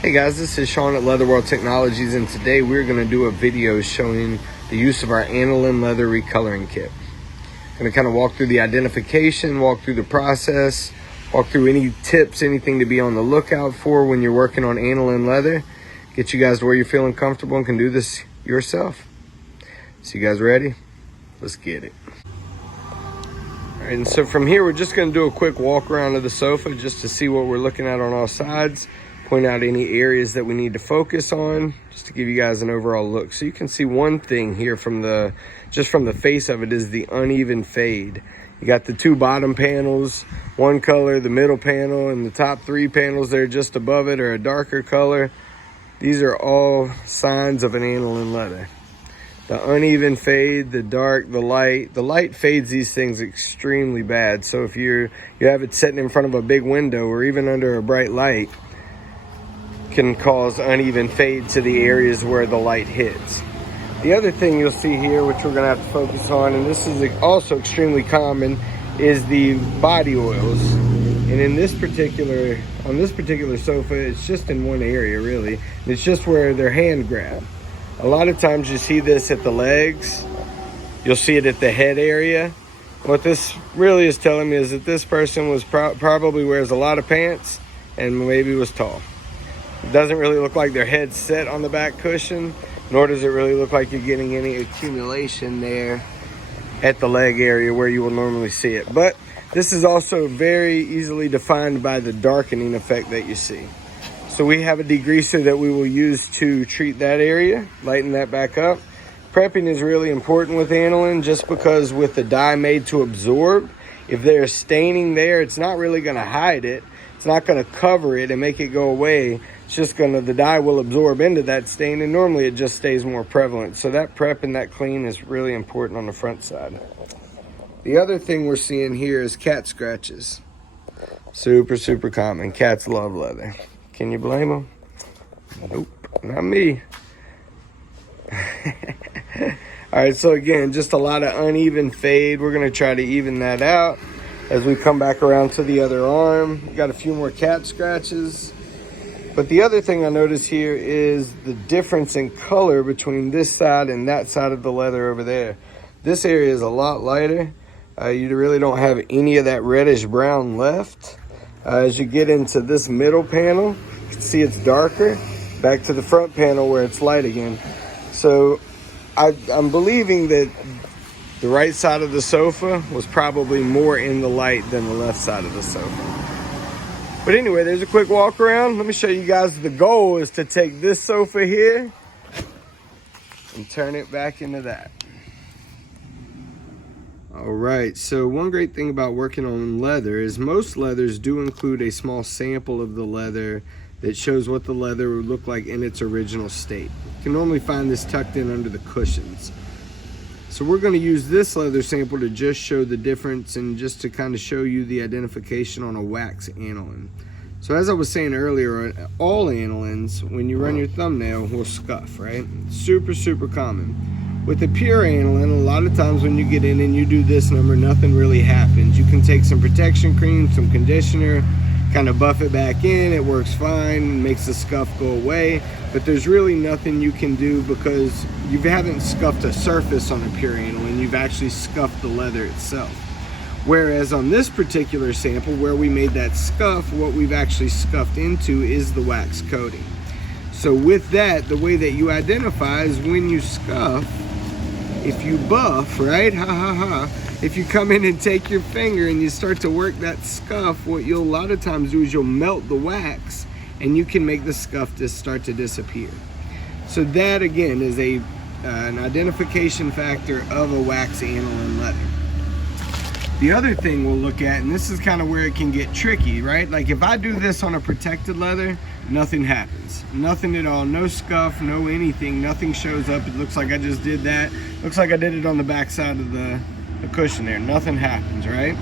Hey guys, this is Sean at Leather World Technologies, and today we're going to do a video showing the use of our Aniline Leather Recoloring Kit. I'm going to kind of walk through the identification, walk through the process, walk through any tips, anything to be on the lookout for when you're working on aniline leather, get you guys to where you're feeling comfortable and can do this yourself. So you guys ready? Let's get it. All right, and so from here, we're just going to do a quick walk around of the sofa just to see what we're looking at on all sides. Point out any areas that we need to focus on, just to give you guys an overall look. So you can see one thing here from the face of it is the uneven fade. You got the two bottom panels, one color, the middle panel, and the top three panels there just above it are a darker color. These are all signs of an aniline leather. The uneven fade, the dark, the light fades these things extremely bad. So if you have it sitting in front of a big window or even under a bright light, can cause uneven fade to the areas where the light hits. The other thing you'll see here, which we're gonna have to focus on, and this is also extremely common, is the body oils. And on this particular sofa, it's just in one area really. And it's just where they're hand grab. A lot of times you see this at the legs. You'll see it at the head area. What this really is telling me is that this person was probably wears a lot of pants and maybe was tall. It doesn't really look like their head's set on the back cushion, nor does it really look like you're getting any accumulation there at the leg area where you will normally see it. But this is also very easily defined by the darkening effect that you see. So we have a degreaser that we will use to treat that area, lighten that back up. Prepping is really important with aniline just because with the dye made to absorb, if there's staining there, it's not really gonna hide it. It's not gonna cover it and make it go away. It's just the dye will absorb into that stain, and normally it just stays more prevalent. So that prep and that clean is really important on the front side. The other thing we're seeing here is cat scratches. Super common. Cats love leather. Can you blame them? Nope, not me. All right, so again, just a lot of uneven fade. We're gonna try to even that out as we come back around to the other arm. Got a few more cat scratches. But the other thing I notice here is the difference in color between this side and that side of the leather over there. This area is a lot lighter. You really don't have any of that reddish brown left. As you get into this middle panel, you can see it's darker. Back to the front panel where it's light again. So I'm believing that the right side of the sofa was probably more in the light than the left side of the sofa. But anyway, there's a quick walk around. Let me show you guys. The goal is to take this sofa here and turn it back into that. All right, so one great thing about working on leather is most leathers do include a small sample of the leather that shows what the leather would look like in its original state. You can normally find this tucked in under the cushions. So we're going to use this leather sample to just show the difference and just to kind of show you the identification on a wax aniline. So as I was saying earlier, all anilines, when you run your thumbnail, will scuff, right? Super common. With the pure aniline, a lot of times when you get in and you do this number, nothing really happens. You can take some protection cream, some conditioner, kind of buff it back in, it works fine, makes the scuff go away, but there's really nothing you can do because you haven't scuffed a surface on a pure aniline, you've actually scuffed the leather itself. Whereas on this particular sample where we made that scuff, what we've actually scuffed into is the wax coating. So with that, the way that you identify is when you scuff, if you buff, right, if you come in and take your finger and you start to work that scuff, what you'll a lot of times do is you'll melt the wax and you can make the scuff just start to disappear. So that again is an identification factor of a wax aniline leather. The other thing we'll look at, and this is kind of where it can get tricky, right? Like if I do this on a protected leather, nothing happens. Nothing at all, no scuff, no anything, nothing shows up. It looks like I just did that. Looks like I did it on the back side of the cushion there. Nothing happens, right?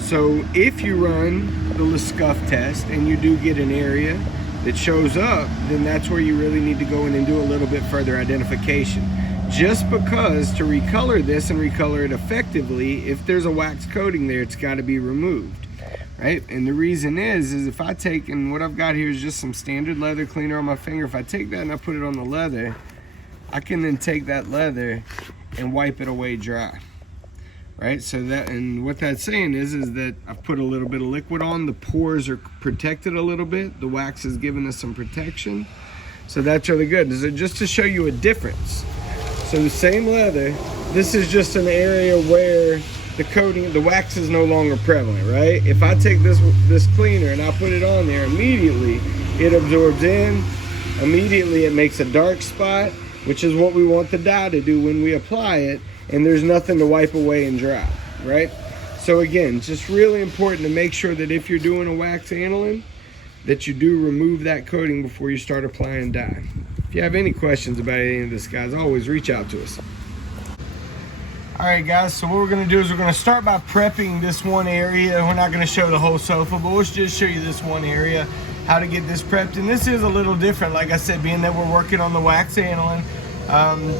So if you run the scuff test and you do get an area that shows up, then that's where you really need to go in and do a little bit further identification. Just because to recolor this and recolor it effectively, if there's a wax coating there, it's got to be removed. right? And the reason is if I take, and what I've got here is just some standard leather cleaner on my finger. If I take that and I put it on the leather, I can then take that leather and wipe it away dry, right? So that, and what that's saying is that I've put a little bit of liquid on, the pores are protected a little bit, the wax is giving us some protection. So that's really good. So just to show you a difference. So the same leather, this is just an area where the coating, the wax is no longer prevalent, right? If I take this cleaner and I put it on there, immediately it absorbs in, immediately it makes a dark spot, which is what we want the dye to do when we apply it, and there's nothing to wipe away and dry, right? So again, just really important to make sure that if you're doing a wax aniline, that you do remove that coating before you start applying dye. If you have any questions about any of this, guys, always reach out to us. All right, guys, so what we're gonna do is we're gonna start by prepping this one area. We're not gonna show the whole sofa, but we'll just show you this one area, how to get this prepped. And this is a little different, like I said, being that we're working on the wax aniline,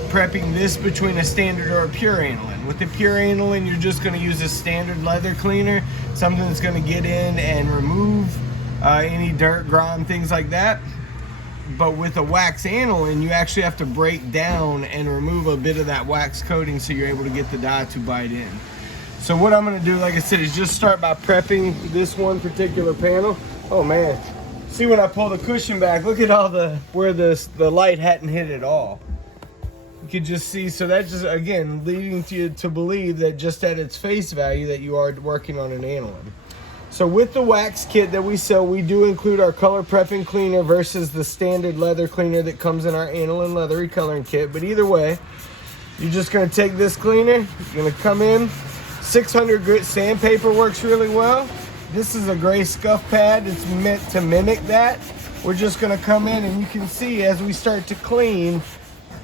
prepping this between a standard or a pure aniline. With the pure aniline, you're just gonna use a standard leather cleaner, something that's gonna get in and remove any dirt, grime, things like that. But with a wax aniline, you actually have to break down and remove a bit of that wax coating so you're able to get the dye to bite in. So what I'm gonna do, like I said, is just start by prepping this one particular panel. Oh man, see when I pull the cushion back, look at all where the light hadn't hit at all. You could just see, so that's just, again, leading you to believe that just at its face value that you are working on an aniline. So with the wax kit that we sell, we do include our color prepping cleaner versus the standard leather cleaner that comes in our Aniline Leather Recoloring Kit. But either way, you're just gonna take this cleaner, you're gonna come in, 600 grit sandpaper works really well. This is a gray scuff pad, it's meant to mimic that. We're just gonna come in and you can see as we start to clean,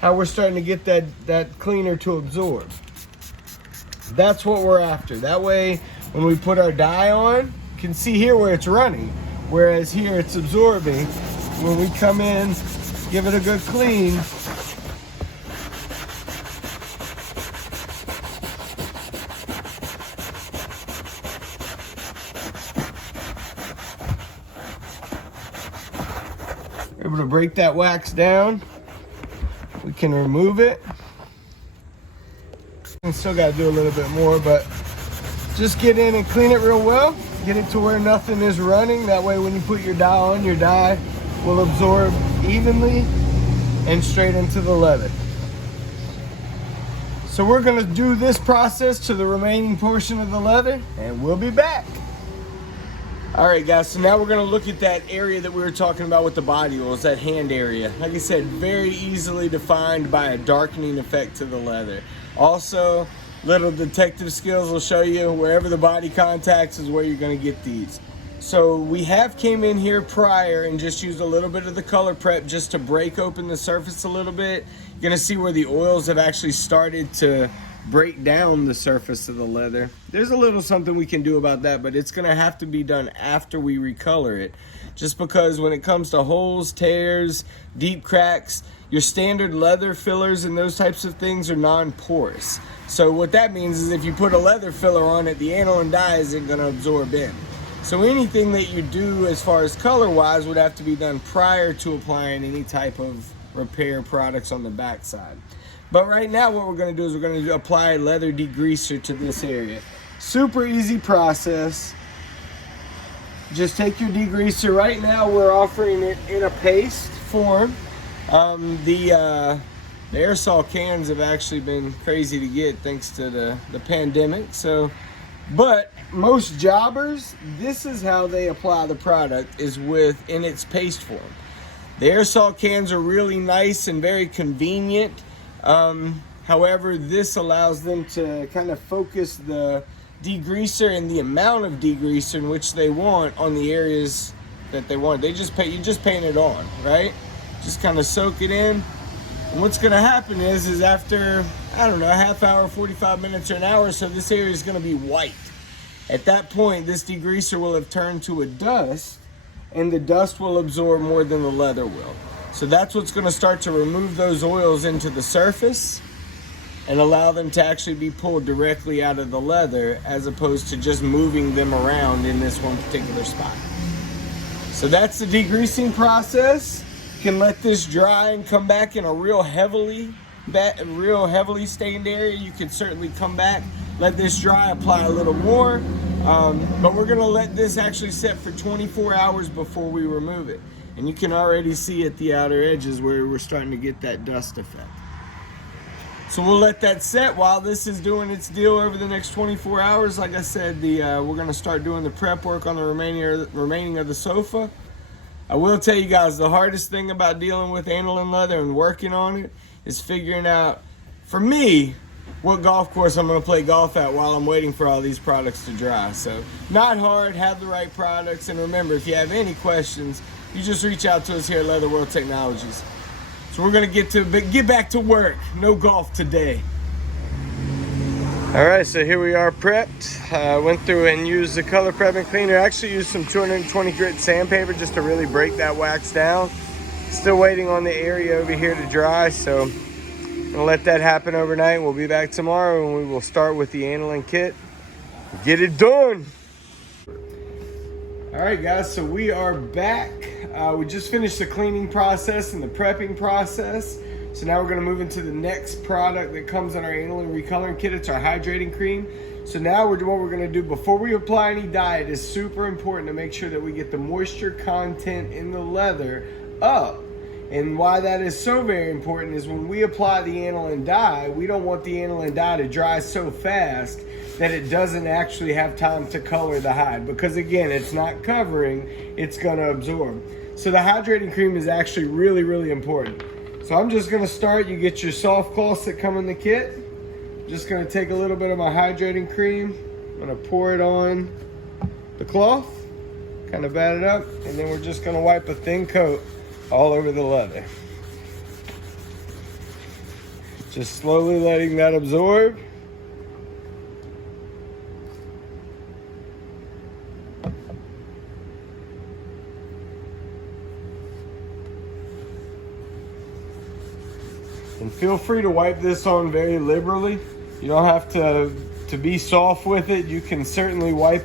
how we're starting to get that cleaner to absorb. That's what we're after. That way, when we put our dye on, you can see here where it's running, whereas here it's absorbing. When we come in, give it a good clean, we're able to break that wax down. We can remove it. We still got to do a little bit more, but just get in and clean it real well. Get it to where nothing is running. That way when you put your dye on, your dye will absorb evenly and straight into the leather. So we're gonna do this process to the remaining portion of the leather and we'll be back. All right, guys, so now we're gonna look at that area that we were talking about with the body oils, that hand area. Like I said, very easily defined by a darkening effect to the leather. Also, little detective skills will show you wherever the body contacts is where you're gonna get these. So we have came in here prior and just used a little bit of the color prep just to break open the surface a little bit. You're gonna see where the oils have actually started to break down the surface of the leather. There's a little something we can do about that, but it's gonna have to be done after we recolor it. Just because when it comes to holes, tears, deep cracks, your standard leather fillers and those types of things are non-porous. So what that means is if you put a leather filler on it, the aniline dye isn't gonna absorb in. So anything that you do as far as color-wise would have to be done prior to applying any type of repair products on the backside. But right now what we're gonna do is we're gonna apply leather degreaser to this area. Super easy process. Just take your degreaser. Right now we're offering it in a paste form. The aerosol cans have actually been crazy to get thanks to the pandemic. But most jobbers, this is how they apply the product, is in its paste form. The aerosol cans are really nice and very convenient. However, this allows them to kind of focus the degreaser and the amount of degreaser in which they want on the areas that they want. You just paint it on, right? Just kind of soak it in. And what's gonna happen is after, I don't know, a half hour, 45 minutes or an hour, so this area is gonna be white. At that point, this degreaser will have turned to a dust, and the dust will absorb more than the leather will. So that's what's gonna start to remove those oils into the surface. and allow them to actually be pulled directly out of the leather as opposed to just moving them around in this one particular spot. So that's the degreasing process. You can let this dry and come back in a real heavily stained area. You can certainly come back, let this dry, apply a little more. But we're gonna let this actually set for 24 hours before we remove it. And you can already see at the outer edges where we're starting to get that dust effect. So we'll let that set while this is doing its deal over the next 24 hours. Like I said, we're gonna start doing the prep work on the remaining of the sofa. I will tell you guys, the hardest thing about dealing with aniline leather and working on it is figuring out, for me, what golf course I'm gonna play golf at while I'm waiting for all these products to dry. So not hard, have the right products, and remember, if you have any questions, you just reach out to us here at Leather World Technologies. So we're gonna get back to work. No golf today. All right, so here we are prepped. Went through and used the color prepping cleaner. Actually used some 220 grit sandpaper just to really break that wax down. Still waiting on the area over here to dry, so I'm gonna let that happen overnight. We'll be back tomorrow and we will start with the aniline kit. Get it done. All right, guys, so we are back. We just finished the cleaning process and the prepping process. So now we're gonna move into the next product that comes on our aniline recoloring kit. It's our hydrating cream. So now what we're gonna do before we apply any dye, it is super important to make sure that we get the moisture content in the leather up. And why that is so very important is when we apply the aniline dye, we don't want the aniline dye to dry so fast that it doesn't actually have time to color the hide, because again, it's not covering, it's gonna absorb. So the hydrating cream is actually really, really important. So I'm just gonna start, you get your soft cloths that come in the kit. I'm just gonna take a little bit of my hydrating cream, I'm gonna pour it on the cloth, kind of bat it up, and then we're just gonna wipe a thin coat all over the leather. Just slowly letting that absorb. And feel free to wipe this on very liberally. You don't have to be soft with it. You can certainly wipe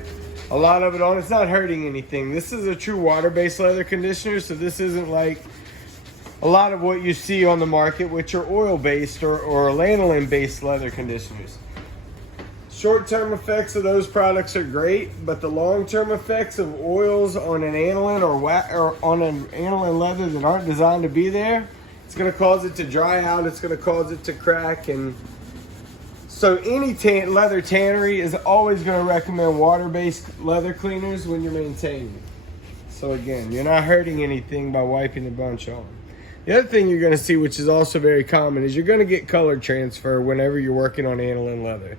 a lot of it on. It's not hurting anything. This is a true water-based leather conditioner, so this isn't like a lot of what you see on the market, which are oil-based or lanolin-based leather conditioners. Short-term effects of those products are great, but the long-term effects of oils on an aniline or on an aniline leather that aren't designed to be there, it's going to cause it to dry out, it's going to cause it to crack. And so any leather tannery is always going to recommend water-based leather cleaners when you're maintaining. So again, you're not hurting anything by wiping a bunch on. The other thing you're going to see, which is also very common, is you're going to get color transfer whenever you're working on aniline leather.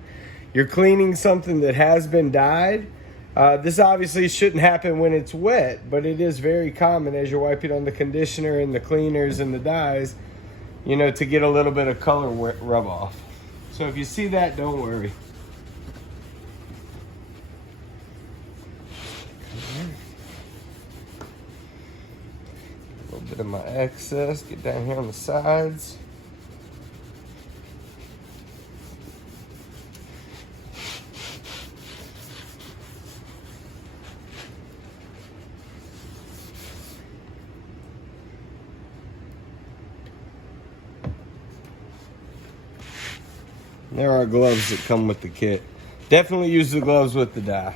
You're cleaning something that has been dyed. This obviously shouldn't happen when it's wet, but it is very common as you're wiping on the conditioner and the cleaners and the dyes, you know, to get a little bit of color rub off. So if you see that, don't worry. A little bit of my excess, get down here on the sides. There are gloves that come with the kit. Definitely use the gloves with the dye.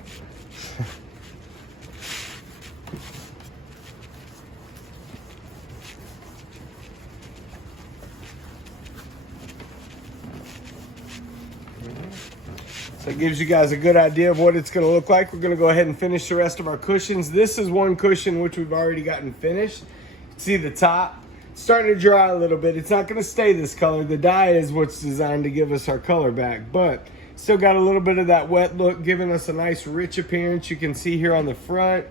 So it gives you guys a good idea of what it's going to look like. We're going to go ahead and finish the rest of our cushions. This is one cushion which we've already gotten finished. You can see the top. It's starting to dry a little bit. It's not going to stay this color. The dye is what's designed to give us our color back, but still got a little bit of that wet look, giving us a nice rich appearance. You can see here on the front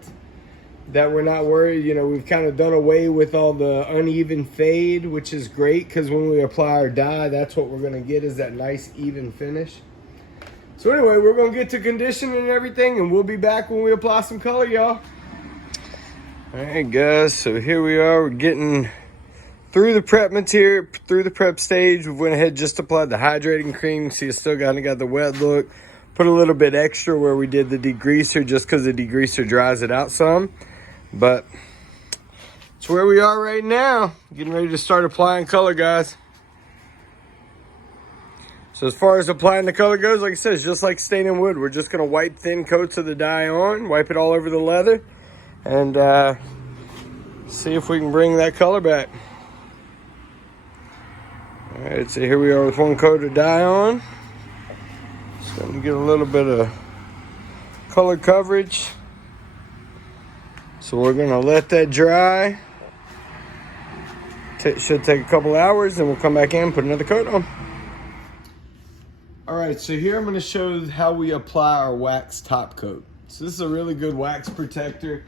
that we're not worried. You know, we've kind of done away with all the uneven fade, which is great because when we apply our dye, that's what we're going to get, is that nice even finish. So anyway, we're going to get to conditioning and everything, and we'll be back when we apply some color, y'all. All right, guys, so here we are. We're getting through the prep material, through the prep stage, we went ahead, just applied the hydrating cream. See, it's still kind of got the wet look. Put a little bit extra where we did the degreaser, just because the degreaser dries it out some. But it's where we are right now. Getting ready to start applying color, guys. So as far as applying the color goes, like I said, it's just like staining wood. We're just gonna wipe thin coats of the dye on, wipe it all over the leather, and see if we can bring that color back. All right, so here we are with one coat of dye on. Starting to get a little bit of color coverage. So we're gonna let that dry. Should take a couple hours, and we'll come back in and put another coat on. All right, so here I'm gonna show how we apply our wax top coat. So this is a really good wax protector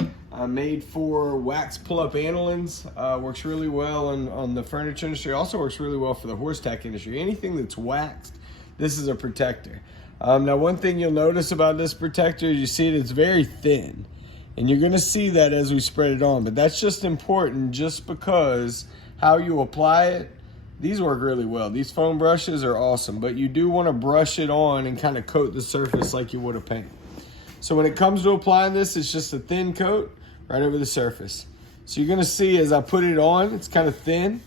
made for wax pull-up anilines. Works really well on the furniture industry. Also works really well for the horse tack industry. Anything that's waxed, this is a protector. Now, one thing you'll notice about this protector is you see it's very thin. And you're gonna see that as we spread it on. But that's just important just because how you apply it, these work really well. These foam brushes are awesome. But you do wanna brush it on and kind of coat the surface like you would a paint. So when it comes to applying this, it's just a thin coat right over the surface. So you're gonna see as I put it on, it's kind of thin.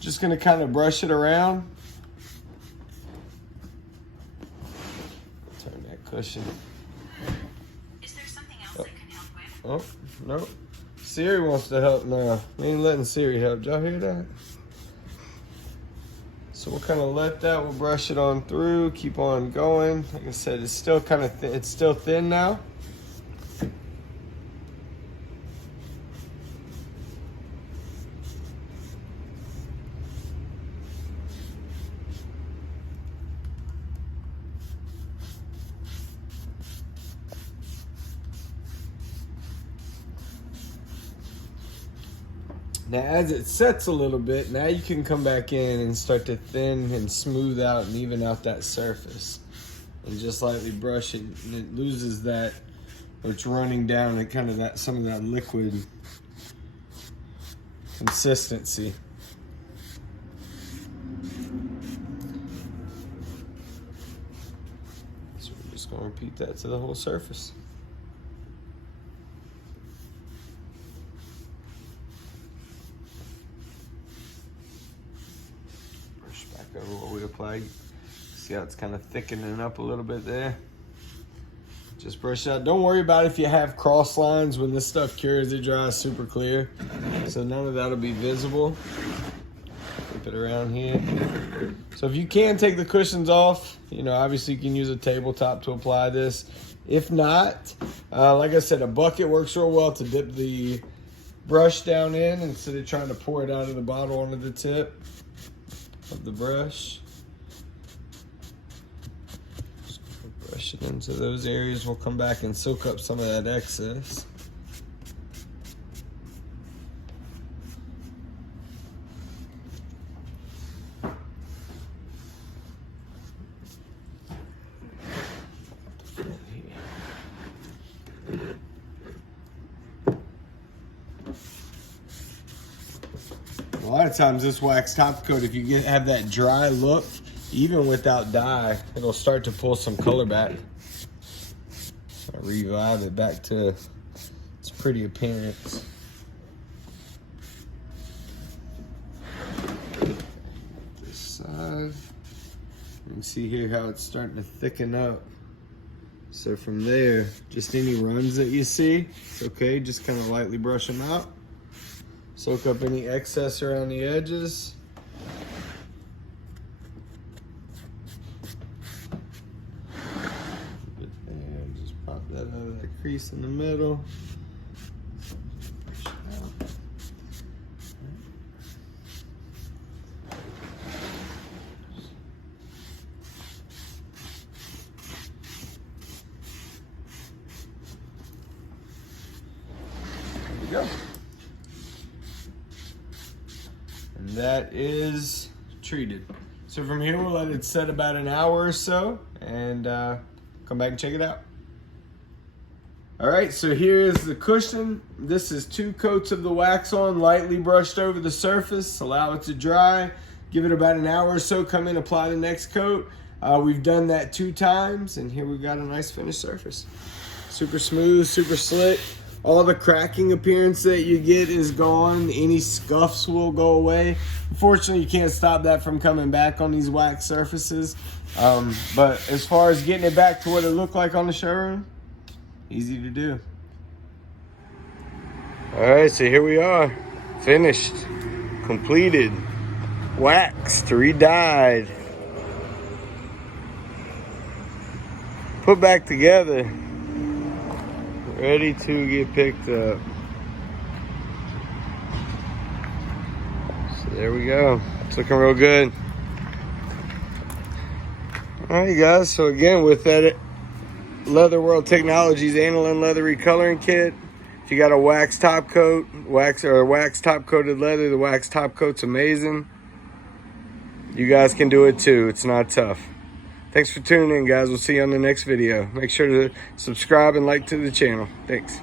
Just gonna kind of brush it around. Turn that cushion. Is there something else I can help with? Oh, no. Siri wants to help now. We ain't letting Siri help. Did y'all hear that? So we'll kind of let that, we'll brush it on through, keep on going. Like I said, it's still kind of thin, it's still thin now. Now as it sets a little bit, now you can come back in and start to thin and smooth out and even out that surface. And just lightly brush it, and it loses that, or it's running down and kind of that, some of that liquid consistency. So we're just gonna repeat that to the whole surface. Over what we applied. See how it's kind of thickening up a little bit there. Just brush out. Don't worry about if you have cross lines. When this stuff cures, it dries super clear. So none of that'll be visible. Flip it around here. So if you can take the cushions off, you know, obviously you can use a tabletop to apply this. If not, like I said, a bucket works real well to dip the brush down in instead of trying to pour it out of the bottle onto the tip of the brush. Just brush it into those areas. We'll come back and soak up some of that excess. A lot of times this wax top coat, if you have that dry look, even without dye, it'll start to pull some color back. Revive it back to its pretty appearance. This side, you can see here how it's starting to thicken up. So from there, just any runs that you see, it's okay, just kind of lightly brush them out. Soak up any excess around the edges. Just pop that out of that crease in the middle. There we go. And that is treated. So from here, we'll let it set about an hour or so and come back and check it out. All right, so here is the cushion. This is 2 coats of the wax on, lightly brushed over the surface. Allow it to dry. Give it about an hour or so. Come in, apply the next coat. We've done that 2 times, and here we've got a nice finished surface. Super smooth, super slick. All the cracking appearance that you get is gone. Any scuffs will go away. Unfortunately, you can't stop that from coming back on these wax surfaces. But as far as getting it back to what it looked like on the showroom, easy to do. All right, so here we are. Finished, completed, waxed, re-dyed, put back together, ready to get picked up. So there we go. It's looking real good. All right, guys. So again, with that Leather World Technologies Aniline Leather Recoloring Kit, if you got a wax top coat, wax top coated leather, the wax top coat's amazing. You guys can do it too. It's not tough. Thanks for tuning in, guys. We'll see you on the next video. Make sure to subscribe and like to the channel. Thanks.